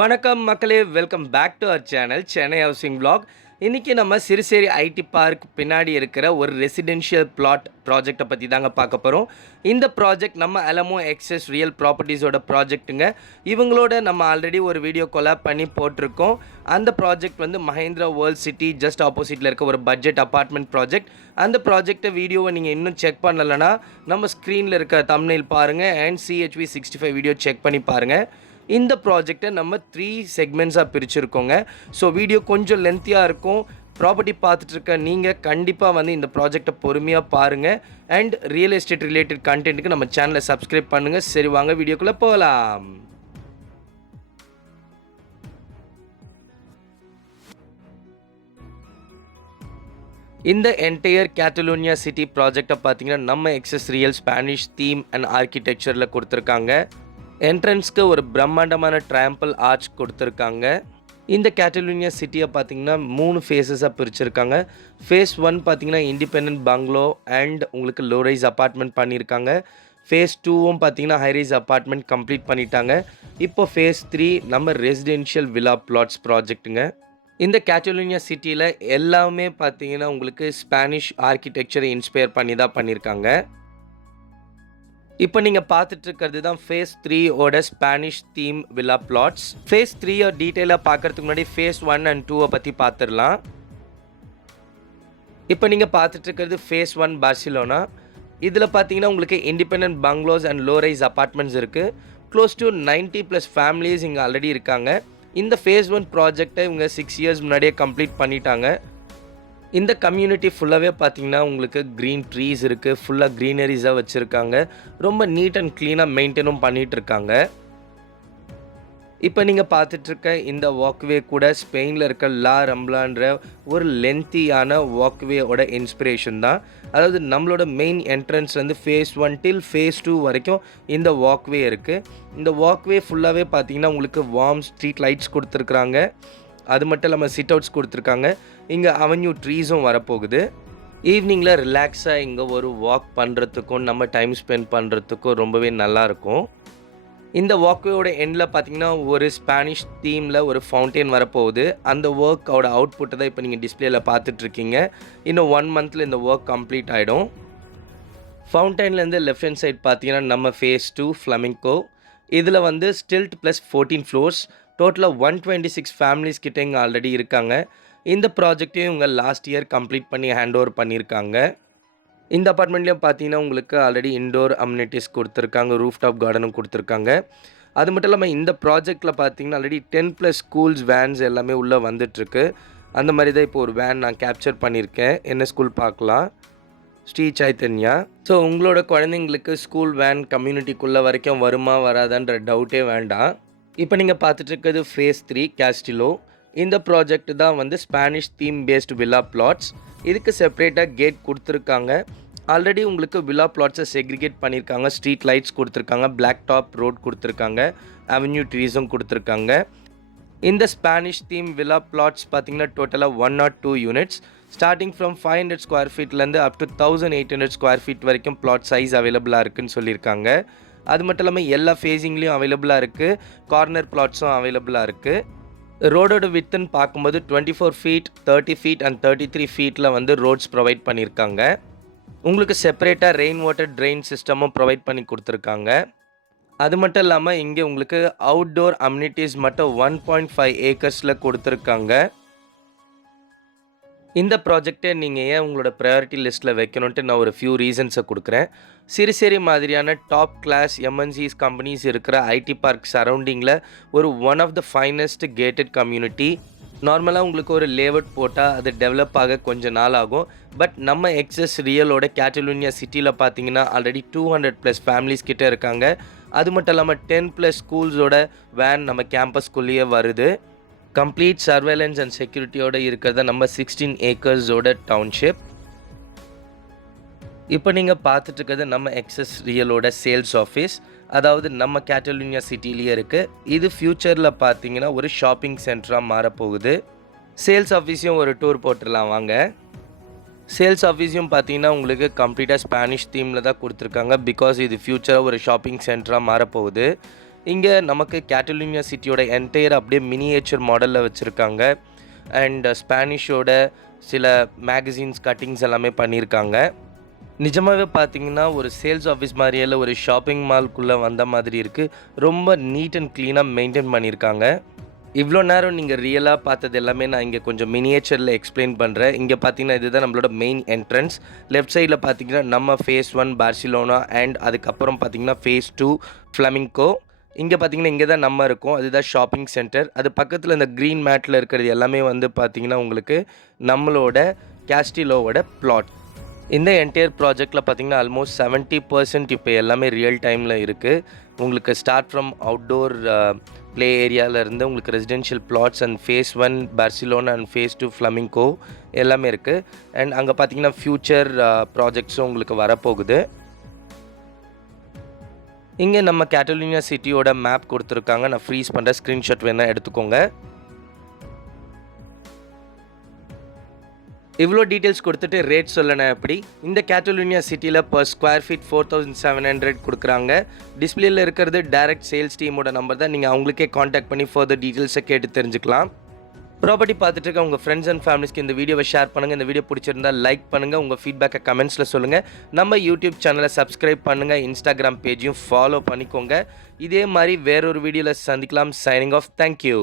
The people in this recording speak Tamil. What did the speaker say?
வணக்கம் மக்களே, welcome back to our channel Chennai housing vlog. இன்றைக்கி நம்ம சிறுசேரி ஐடி பார்க் பின்னாடி இருக்கிற ஒரு ரெசிடென்ஷியல் பிளாட் ப்ராஜெக்டை பற்றி தாங்க பார்க்க போகிறோம். இந்த ப்ராஜெக்ட் நம்ம அலமோ எக்ஸஸ் ரியல் ப்ராப்பர்ட்டிஸோட ப்ராஜெக்ட்டுங்க. இவங்களோட நம்ம ஆல்ரெடி ஒரு வீடியோ கொலாப் பண்ணி போட்டிருக்கோம். அந்த ப்ராஜெக்ட் வந்து மஹேந்திரா வேர்ல்ட் சிட்டி ஜஸ்ட் ஆப்போசிட்டில் இருக்க ஒரு பட்ஜெட் அப்பார்ட்மெண்ட் ப்ராஜெக்ட். அந்த ப்ராஜெக்டை வீடியோவை நீங்கள் இன்னும் செக் பண்ணலைன்னா நம்ம ஸ்க்ரீனில் இருக்க தம்ப்நெயில் பாருங்கள் அண்ட் CHV 65 வீடியோ செக் பண்ணி பாருங்கள். இந்த ப்ராஜெக்டை நம்ம 3 செக்மெண்ட்ஸாக பிரிச்சுருக்கோங்க. ஸோ வீடியோ கொஞ்சம் லென்த்தியாக இருக்கும். ப்ராப்பர்ட்டி பார்த்துட்டு இருக்க நீங்கள் கண்டிப்பாக வந்து இந்த ப்ராஜெக்டை பொறுமையாக பாருங்கள் அண்ட் ரியல் எஸ்டேட் ரிலேட்டட் கண்டென்ட்டுக்கு நம்ம சேனலை சப்ஸ்கிரைப் பண்ணுங்கள். சரி, வாங்க வீடியோக்குள்ளே போகலாம். இந்த என்டையர் கேட்டலோனியா சிட்டி ப்ராஜெக்டை பார்த்தீங்கன்னா நம்ம எக்ஸஸ் ரியல் ஸ்பானிஷ் தீம் அண்ட் ஆர்கிடெக்சரில் கொடுத்துருக்காங்க. என்ட்ரன்ஸ்க்கு ஒரு பிரம்மாண்டமான ட்ராம்பிள் ஆர்ச் கொடுத்துருக்காங்க. இந்த கேட்டலோனியா சிட்டியை பார்த்திங்கன்னா 3 ஃபேஸஸாக பிரிச்சுருக்காங்க. ஃபேஸ் 1 பார்த்திங்கன்னா இண்டிபெண்டன்ட் பங்களோ அண்ட் உங்களுக்கு லோ ரைஸ் அப்பார்ட்மெண்ட் பண்ணியிருக்காங்க. ஃபேஸ் 2வும் பார்த்திங்கன்னா ஹை ரைஸ் அப்பார்ட்மெண்ட் கம்ப்ளீட் பண்ணிட்டாங்க. இப்போ ஃபேஸ் 3 நம்ம ரெசிடென்ஷியல் வில்லா பிளாட்ஸ் ப்ராஜெக்ட்டுங்க. இந்த கேட்டலோனியா சிட்டியில் எல்லாமே பார்த்திங்கன்னா உங்களுக்கு ஸ்பானிஷ் ஆர்கிடெக்சரை இன்ஸ்பயர் பண்ணி தான் பண்ணியிருக்காங்க. இப்போ நீங்கள் பார்த்துட்டு இருக்கிறது தான் ஃபேஸ் 3 ஓட Spanish theme villa flats. Phase 3 டீட்டெயிலாக பார்க்கறதுக்கு முன்னாடி ஃபேஸ் 1 அண்ட் 2 பற்றி பார்த்துடலாம். இப்போ நீங்கள் பார்த்துட்டு இருக்கிறது ஃபேஸ் 1 பார்சிலோனா. இதில் பார்த்தீங்கன்னா உங்களுக்கு independent பங்களோஸ் and low rice apartments இருக்குது. க்ளோஸ் டு 90+ ஃபேமிலிஸ் இங்கே ஆல்ரெடி இருக்காங்க. இந்த ஃபேஸ் 1 ப்ராஜெக்டை இவங்க 6 இயர்ஸ் முன்னாடியே கம்ப்ளீட் பண்ணிட்டாங்க. இந்த கம்யூனிட்டி ஃபுல்லாகவே பார்த்தீங்கன்னா உங்களுக்கு க்ரீன் ட்ரீஸ் இருக்குது. ஃபுல்லாக க்ரீனரிஸாக வச்சுருக்காங்க. ரொம்ப நீட் அண்ட் க்ளீனாக மெயின்டைனும் பண்ணிகிட்ருக்காங்க. இப்போ நீங்கள் பார்த்துட்ருக்க இந்த வாக்வே கூட ஸ்பெயினில் இருக்க லா ரம்ப்லான்ற ஒரு லென்த்தியான வாக்வேயோட இன்ஸ்பிரேஷன் தான். அதாவது நம்மளோட மெயின் என்ட்ரன்ஸ்லேருந்து ஃபேஸ் 1 டில் ஃபேஸ் 2 வரைக்கும் இந்த வாக்வே இருக்குது. இந்த வாக்வே ஃபுல்லாகவே பார்த்தீங்கன்னா உங்களுக்கு வார்ம் ஸ்ட்ரீட் லைட்ஸ் கொடுத்துருக்குறாங்க. அது மட்டும் இல்லாமல் சிட் அவுட்ஸ் கொடுத்துருக்காங்க. இங்கே அவென்யூ ட்ரீஸும் வரப்போகுது. ஈவினிங்கில் ரிலாக்ஸாக இங்கே ஒரு வாக் பண்ணுறதுக்கும் நம்ம டைம் ஸ்பெண்ட் பண்ணுறதுக்கும் ரொம்பவே நல்லாயிருக்கும். இந்த வாக்வேயோட எண்டில் பார்த்திங்கன்னா ஒரு ஸ்பானிஷ் தீமில் ஒரு ஃபவுண்டெயின் வரப்போகுது. அந்த ஒர்க்கோட அவுட்புட்டை தான் இப்போ நீங்கள் டிஸ்பிளேயில் பார்த்துட்ருக்கீங்க. இன்னும் 1 மந்தில் இந்த ஒர்க் கம்ப்ளீட் ஆகிடும். ஃபவுண்டெயின்லேருந்து லெஃப்ட் ஹேண்ட் சைட் பார்த்தீங்கன்னா நம்ம ஃபேஸ் 2 ஃப்ளமிங்கோ. இதில் வந்து ஸ்டில்ட் ப்ளஸ் 14 ஃப்ளோர்ஸ், டோட்டலாக 126 ஃபேமிலிஸ் கிட்ட இங்கே ஆல்ரெடி இருக்காங்க. இந்த ப்ராஜெக்டையும் இவங்க லாஸ்ட் இயர் கம்ப்ளீட் பண்ணி ஹேண்ட் ஓவர் பண்ணியிருக்காங்க. இந்த அப்பார்ட்மெண்ட்லேயும் பார்த்தீங்கன்னா உங்களுக்கு ஆல்ரெடி இன்டோர் அம்யூனிட்டிஸ் கொடுத்துருக்காங்க, ரூஃப் டாப் கார்டனும் கொடுத்துருக்காங்க. அது மட்டும் இல்லாமல் இந்த ப்ராஜெக்டில் பார்த்தீங்கன்னா ஆல்ரெடி 10+ ஸ்கூல்ஸ் வேன்ஸ் எல்லாமே உள்ளே வந்துட்டுருக்கு. அந்த மாதிரி தான் இப்போ ஒரு வேன் நான் கேப்சர் பண்ணியிருக்கேன். என்ன ஸ்கூல் பார்க்கலாம், ஸ்ரீ சைத்தன்யா. ஸோ உங்களோட குழந்தைங்களுக்கு ஸ்கூல் வேன் கம்யூனிட்டிக்குள்ளே வரைக்கும் வருமா வராதான்ற டவுட்டே வேண்டாம். இப்போ நீங்கள் பார்த்துட்டு இருக்கிறது ஃபேஸ் 3 கேஸ்டிலோ. இந்த ப்ராஜெக்ட் தான் வந்து Spanish theme based villa flats. இதுக்கு செப்பரேட்டாக கேட் கொடுத்துருக்காங்க. ஆல்ரெடி உங்களுக்கு வில்லா பிளாட்ஸை செக்ரிகேட் பண்ணியிருக்காங்க. ஸ்ட்ரீட் லைட்ஸ் கொடுத்துருக்காங்க, பிளாக் டாப் ரோட் கொடுத்துருக்காங்க, அவென்யூ ட்ரீஸும் கொடுத்துருக்காங்க. இந்த ஸ்பானிஷ் தீம் வில்லா பிளாட்ஸ் பார்த்தீங்கன்னா டோட்டலாக 102 யூனிட்ஸ். ஸ்டார்டிங் ஃப்ரம் 500 ஸ்கொயர் ஃபீட்லேருந்து அப் டு 1800 ஸ்கொயர் ஃபீட் வரைக்கும் பிளாட் சைஸ் அவைலபிளாக இருக்குதுன்னு சொல்லியிருக்காங்க. அது மட்டும் இல்லாமல் எல்லா ஃபேஸிங்லேயும் அவைலபிளாக இருக்குது. கார்னர் பிளாட்ஸும் அவைலபிளாக இருக்குது. ரோடோட வித்துன்னு பார்க்கும்போது 24 ஃபீட், 30 ஃபீட் அண்ட் 33 ஃபீட்டில் வந்து ரோட்ஸ் ப்ரொவைட் பண்ணியிருக்காங்க. உங்களுக்கு செப்பரேட்டாக ரெயின் வாட்டர் ட்ரெயின் சிஸ்டமும் ப்ரொவைட் பண்ணி கொடுத்துருக்காங்க. அது மட்டும் இல்லாமல் இங்கே உங்களுக்கு அவுட்டோர் அம்யூனிட்டிஸ் மட்டும் 1.5 ஏக்கர்ஸில் கொடுத்துருக்காங்க. இந்த ப்ராஜெக்டை நீங்கள் ஏன் உங்களோட ப்ரையாரிட்டி லிஸ்ட்டில் வைக்கணுன்ட்டு நான் ஒரு ஃபியூ ரீசன்ஸை கொடுக்குறேன். சிறுசேரி மாதிரியான டாப் கிளாஸ் MNCs கம்பெனிஸ் இருக்கிற ஐடி பார்க் சரௌண்டிங்கில் ஒரு one of the finest gated community. நார்மலாக உங்களுக்கு ஒரு லேஅவுட் போட்டால் அது டெவலப் ஆக கொஞ்சம் நாள் ஆகும். பட் நம்ம எக்ஸஸ் ரியலோட கேட்டலோனியா சிட்டியில் பார்த்தீங்கன்னா ஆல்ரெடி 200+ ஃபேமிலிஸ் கிட்டே இருக்காங்க. அது மட்டும் இல்லாமல் 10+ ஸ்கூல்ஸோட வேன் நம்ம கேம்பஸ்குள்ளேயே வருது. கம்ப்ளீட் சர்வேலன்ஸ் அண்ட் செக்யூரிட்டியோடு இருக்கிறத நம்ம 16 ஏக்கர்ஸோட டவுன்ஷிப். இப்போ நீங்கள் பார்த்துட்ருக்கிறது நம்ம எக்ஸஸ் ரியலோட சேல்ஸ் ஆஃபீஸ். அதாவது நம்ம கேட்டலோனியா சிட்டிலேயே இருக்குது. இது ஃப்யூச்சரில் பார்த்தீங்கன்னா ஒரு ஷாப்பிங் சென்டராக மாறப்போகுது. சேல்ஸ் ஆஃபீஸையும் ஒரு டூர் போட்டுடலாம் வாங்க. சேல்ஸ் ஆஃபீஸையும் பார்த்தீங்கன்னா உங்களுக்கு கம்ப்ளீட்டாக ஸ்பானிஷ் தீமில் தான் கொடுத்துருக்காங்க. பிகாஸ் இது ஃப்யூச்சராக ஒரு ஷாப்பிங் சென்டராக மாறப்போகுது. இங்கே நமக்கு கேட்டலூனியா சிட்டியோட என்டையர் அப்படியே மினியேச்சர் மாடலில் வச்சுருக்காங்க. அண்ட் ஸ்பானிஷோட சில மேகசின்ஸ் கட்டிங்ஸ் எல்லாமே பண்ணியிருக்காங்க. நிஜமாகவே பார்த்தீங்கன்னா ஒரு சேல்ஸ் ஆஃபீஸ் மாதிரியே இல்லை, ஒரு ஷாப்பிங் மால்குள்ளே வந்த மாதிரி இருக்குது. ரொம்ப நீட் அண்ட் க்ளீனாக மெயின்டைன் பண்ணியிருக்காங்க. இவ்வளோ நேரம் நீங்கள் ரியலாக பார்த்தது எல்லாமே நான் இங்கே கொஞ்சம் மினியேச்சரில் எக்ஸ்பிளைன் பண்ணுறேன். இங்கே பார்த்தீங்கன்னா இதுதான் நம்மளோட மெயின் என்ட்ரன்ஸ். லெஃப்ட் சைடில் பார்த்தீங்கன்னா நம்ம ஃபேஸ் 1 பார்சிலோனா அண்ட் அதுக்கப்புறம் பார்த்தீங்கன்னா ஃபேஸ் 2 ஃப்ளமிங்கோ. இங்கே பார்த்தீங்கன்னா இங்கே தான் நம்ம இருக்கோம். அதுதான் ஷாப்பிங் சென்டர். அது பக்கத்தில் இந்த க்ரீன் மேட்டில் இருக்கிறது எல்லாமே வந்து பார்த்தீங்கன்னா உங்களுக்கு நம்மளோட கேஸ்டிலோவோட பிளாட். இந்த என்டையர் ப்ராஜெக்டில் பார்த்தீங்கன்னா ஆல்மோஸ்ட் 70% இப்போ எல்லாமே ரியல் டைமில் இருக்குது. உங்களுக்கு ஸ்டார்ட் ஃப்ரம் அவுட்டோர் ப்ளே ஏரியாவிலேருந்து உங்களுக்கு residential flats and phase 1 Barcelona and phase 2 Flamingo எல்லாமே இருக்குது. அண்ட் அங்கே பார்த்தீங்கன்னா ஃப்யூச்சர் ப்ராஜெக்ட்ஸும் உங்களுக்கு வரப்போகுது. இங்கே நம்ம கேட்டலூனியா சிட்டியோட மேப் கொடுத்துருக்காங்க. நான் ஃப்ரீஸ் பண்ணுற ஸ்க்ரீன்ஷாட் வேணால் எடுத்துக்கோங்க. இவ்வளோ டீட்டெயில்ஸ் கொடுத்துட்டு ரேட் சொல்லணும் எப்படி? இந்த கேட்டலூனியா சிட்டியில் பர் ஸ்கொயர் ஃபீட் 4700 கொடுக்குறாங்க. டிஸ்பிளேயில் இருக்கிறது டைரக்ட் சேல்ஸ் டீமோட நம்பர் தான். நீங்கள் அவங்களுக்கே காண்டாக்ட் பண்ணி ஃபர்தர் டீட்டெயில்ஸை கேட்டு தெரிஞ்சுக்கலாம். ப்ராப்பர்ட்டி பார்த்துட்டு இருக்க உங்கள் ஃப்ரெண்ட்ஸ் அண்ட் ஃபேமிலிஸ்க்கு இந்த வீடியோவை ஷேர் பண்ணுங்கள். இந்த வீடியோ பிடிச்சிருந்தால் லைக் பண்ணுங்கள். உங்கள் ஃபீட்பேக்கை கமெண்ட்ஸில் சொல்லுங்கள். நம்ம யூடியூப் சேனலை சப்ஸ்கிரைப் பண்ணுங்கள். இன்ஸ்டாகிராம் பேஜையும் ஃபாலோ பண்ணிக்கோங்க. இதே மாதிரி வேறொரு வீடியோவில் சந்திக்கலாம். Signing off. தேங்க்யூ.